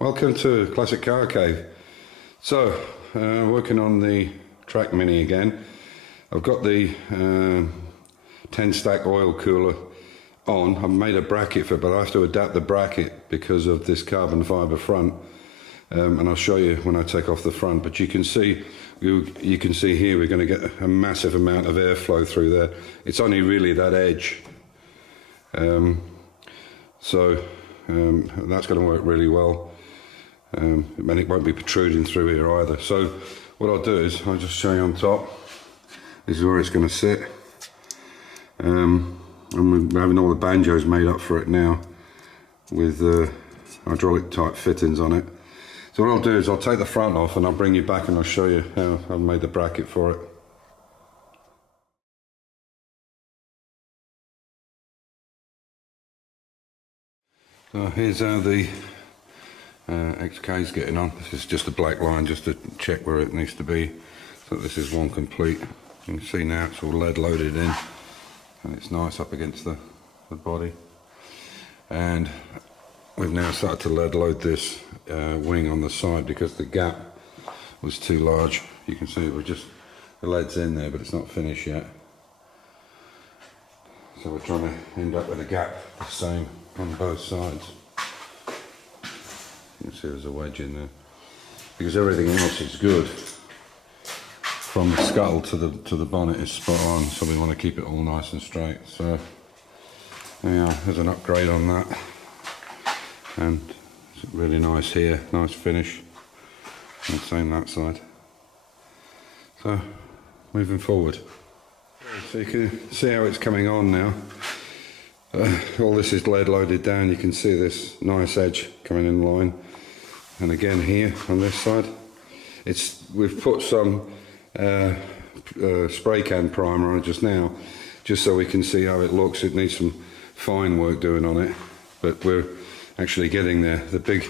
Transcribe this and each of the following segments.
Welcome to Classic Car Cave. So, working on the Track Mini again. I've got the 10 stack oil cooler on. I've made a bracket for it, but I have to adapt the bracket because of this carbon fibre front. And I'll show you when I take off the front. But you can see here we're going to get a massive amount of airflow through there. It's only really that edge. That's going to work really well. And it won't be protruding through here either. So what I'll do is I'll just show you on top. This is where it's going to sit. And we're having all the banjos made up for it now with hydraulic type fittings on it. So what I'll do is I'll take the front off and I'll bring you back and I'll show you how I've made the bracket for it. So here's how the XK is getting on. This is just a black line just to check where it needs to be. So this is one complete. You can see now it's all lead loaded in and it's nice up against the body. And we've now started to lead load this wing on the side because the gap was too large. You can see the lead's in there, but it's not finished yet. So we're trying to end up with a gap the same on both sides. You can see there's a wedge in there because everything else is good. From the scuttle to the bonnet is spot on, so we want to keep it all nice and straight. So yeah, there's an upgrade on that, and it's really nice here, nice finish, and same that side. So moving forward, so you can see how it's coming on now. All this is lead loaded down. You can see this nice edge coming in line, and again here on this side, we've put some spray can primer on it just now, just so we can see how it looks. It needs some fine work doing on it, but we're actually getting there. The big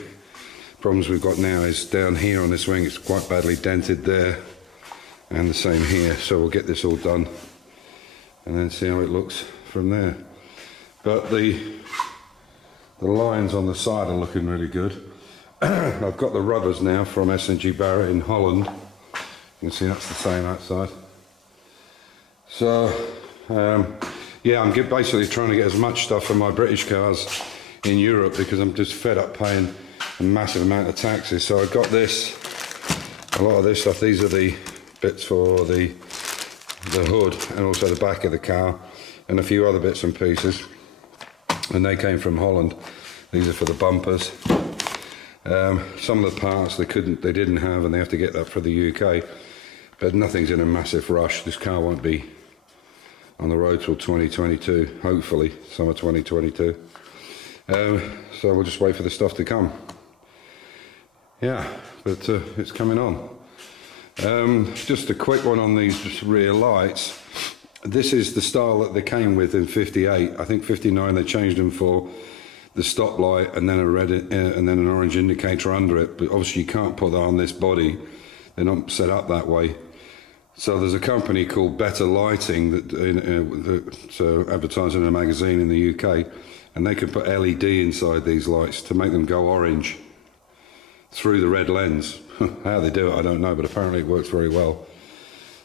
problems we've got now is down here on this wing. It's quite badly dented there, and the same here. So we'll get this all done and then see how it looks from there. But the lines on the side are looking really good. I've got the rubbers now from S&G Barrett in Holland. You can see that's the same outside. So yeah, I'm basically trying to get as much stuff from my British cars in Europe because I'm just fed up paying a massive amount of taxes. So I've got a lot of this stuff. These are the bits for the hood and also the back of the car, and a few other bits and pieces, and they came from Holland. These are for the bumpers. Some of the parts they didn't have, and they have to get that for the UK, but nothing's in a massive rush. This car won't be on the road till 2022, hopefully summer 2022. So we'll just wait for the stuff to come. Yeah, but it's coming on. Just a quick one on these rear lights. This is the style that they came with in 58. I think 59 they changed them for the stop light and then a red and then an orange indicator under it. But obviously you can't put that on this body. They're not set up that way. So there's a company called Better Lighting that's advertising in a magazine in the UK, and they can put LED inside these lights to make them go orange through the red lens. How they do it I don't know, but apparently it works very well.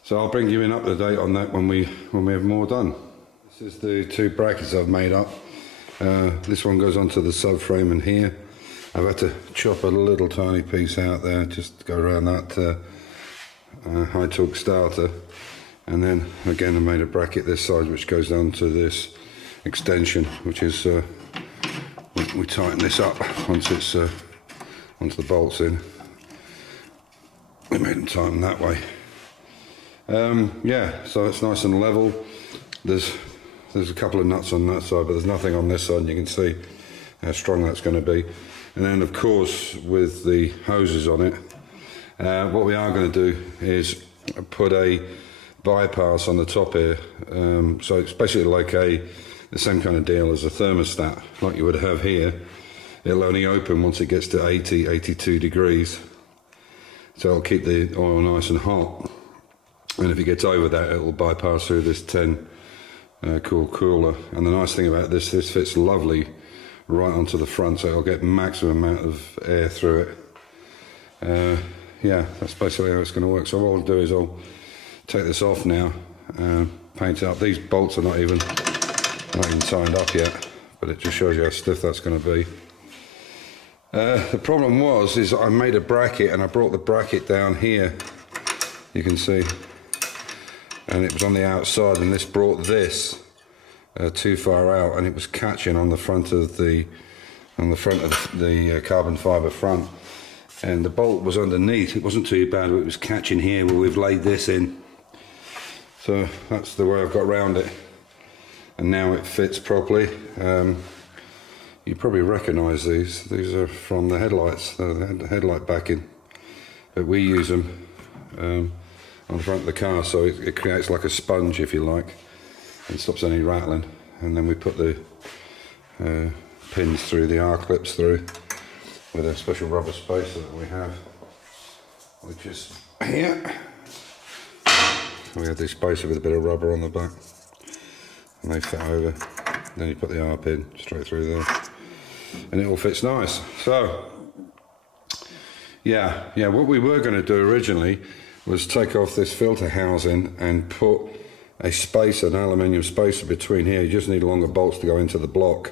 So I'll bring you in up to date on that when we have more done. This is the two brackets I've made up. This one goes onto the subframe, and here I've had to chop a little tiny piece out there just to go around that high torque starter, and then again I made a bracket this side which goes down to this extension, which is we tighten this up once it's once the bolts in. We made them tighten that way. Yeah, so it's nice and level. There's a couple of nuts on that side, but there's nothing on this side, and you can see how strong that's going to be. And then of course with the hoses on it, what we are going to do is put a bypass on the top here. So it's basically like the same kind of deal as a thermostat, like you would have here. It'll only open once it gets to 80, 82 degrees. So it'll keep the oil nice and hot. And if it gets over that, it'll bypass through this 10 cool cooler. And the nice thing about this fits lovely right onto the front, so it'll get maximum amount of air through it. Yeah, that's basically how it's going to work. So what I'll do is I'll take this off now, paint it up. These bolts are not even signed up yet, but it just shows you how stiff that's going to be. The problem is I made a bracket and I brought the bracket down here, you can see, and it was on the outside, and this brought this too far out, and it was catching on the front of the carbon fibre front, and the bolt was underneath. It wasn't too bad, but it was catching here where we've laid this in. So that's the way I've got around it, and now it fits properly. You probably recognise these. These are from the headlights, the headlight backing. But we use them on the front of the car, so it creates like a sponge, if you like, and stops any rattling. And then we put the pins through, the R-clips through, with a special rubber spacer that we have, which is here. We have this spacer with a bit of rubber on the back, and they fit over. Then you put the R pin straight through there, and it all fits nice. So yeah, what we were going to do originally was take off this filter housing and put a spacer, an aluminium spacer between here. You just need longer bolts to go into the block,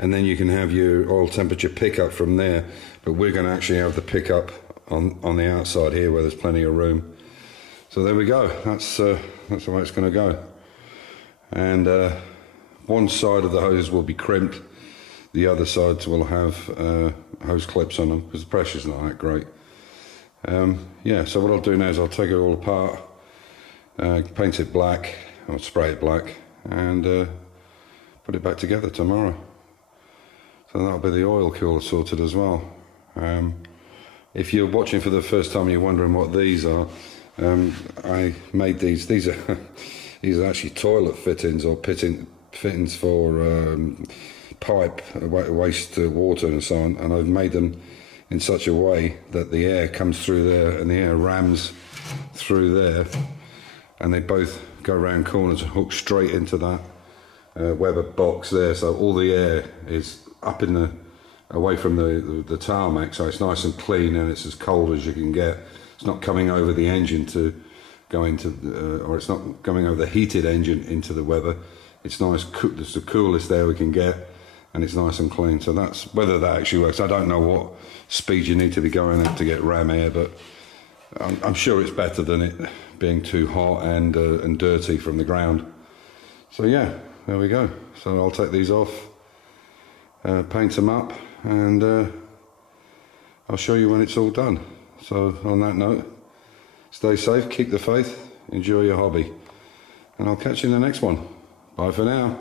and then you can have your oil temperature pickup from there. But we're going to actually have the pickup on the outside here, where there's plenty of room. So there we go. That's the way it's going to go. And one side of the hose will be crimped, the other sides will have hose clips on them, because the pressure's not that great. Yeah, so what I'll do now is I'll take it all apart, paint it black, or spray it black, and put it back together tomorrow. So that'll be the oil cooler sorted as well. If you're watching for the first time and you're wondering what these are, I made these. These are actually toilet fittings, or fittings for pipe, waste water and so on, and I've made them in such a way that the air comes through there and the air rams through there, and they both go around corners and hook straight into that Weber box there, so all the air is up in the away from the tarmac, so it's nice and clean, and it's as cold as you can get. It's not coming over the engine to go into, or it's not coming over the heated engine into the Weber. It's nice, it's the coolest air we can get, and it's nice and clean. So that's, whether that actually works, I don't know what speed you need to be going at to get ram air, but I'm sure it's better than it being too hot and dirty from the ground. So yeah, there we go. So I'll take these off, paint them up, and I'll show you when it's all done. So on that note, stay safe, keep the faith, enjoy your hobby, and I'll catch you in the next one. Bye for now.